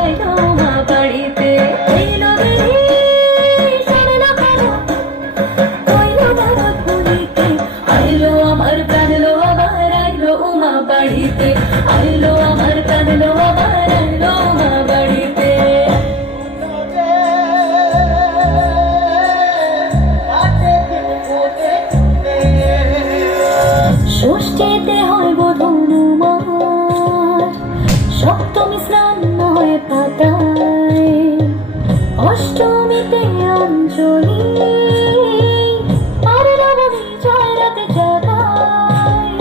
এলো মা বাড়িতে এলো দেরি সরলা করো কইলো ভারত পুরীতে আইলো আমার প্রাণ লো আবার আইলো মা বাড়িতে আইলো আমার প্রাণ লো আবার আইলো মা বাড়িতে ষষ্ঠীতে হয় বোধনুমার সপ্তমী স্নান হয় পাতায় অষ্টমীতে অঞ্জলি আর নবমী জয় রাতে জাগায়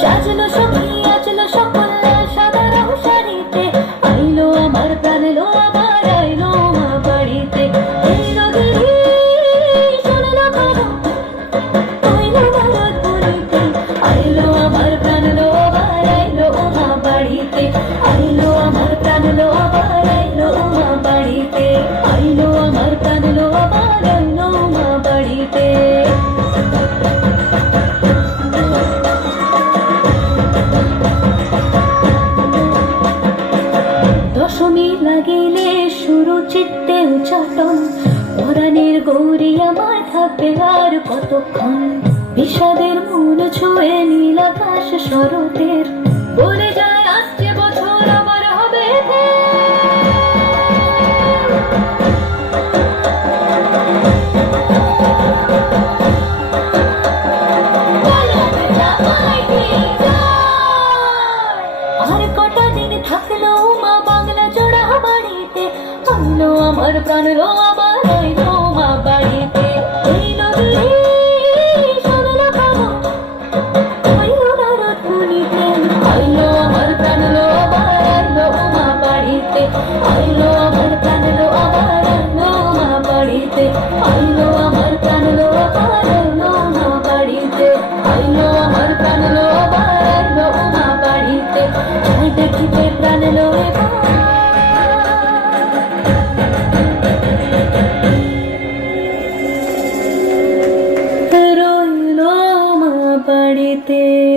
সাজলো সখী আজলো সকল সাদা রং শাড়িতে আইলো আমার প্রাণ লো আবার আইলো মা বাড়িতে এলো গিরি শুনলো খবর কইলো ভারত পুরীতে আইলো আমার প্রাণ লো আবার আইলো মা বাড়িতে আইলো আমার প্রাণ লো আবার আইলো মা বাড়িতে আইলো আমার প্রাণ লো আবার আইলো মা বাড়িতে দশমী লাগিলে শুরু চিত্তে উচ্চাটন পরাণের গৌরী আমার থাকবে আর কতক্ষণ বিষাদের মন ছুঁয়ে নীল আকাশ শরতের বলে যায় আসছে বছর আমার হবে আর কটা দিন থাকলো মা বাংলা জোড়া বাড়িতে আইলো আমার প্রাণ লো আবার আইলো মা বাড়িতে এইলো শুনলো খবর কইলো ভারত পুরীতে আইলো আমার প্রাণ লো আবার আইলো মা বাড়িতে আইলো আমার প্রাণ লো আবার আইলো মা বাড়িতে আইলো আমার প্রাণ লো আবার আইলো মা বাড়িতে আইলো আমার প্রাণ লো আবার আইলো মা বাড়িতে জয় দেখিতে প্রাণ লো রইলো মা বাড়িতে।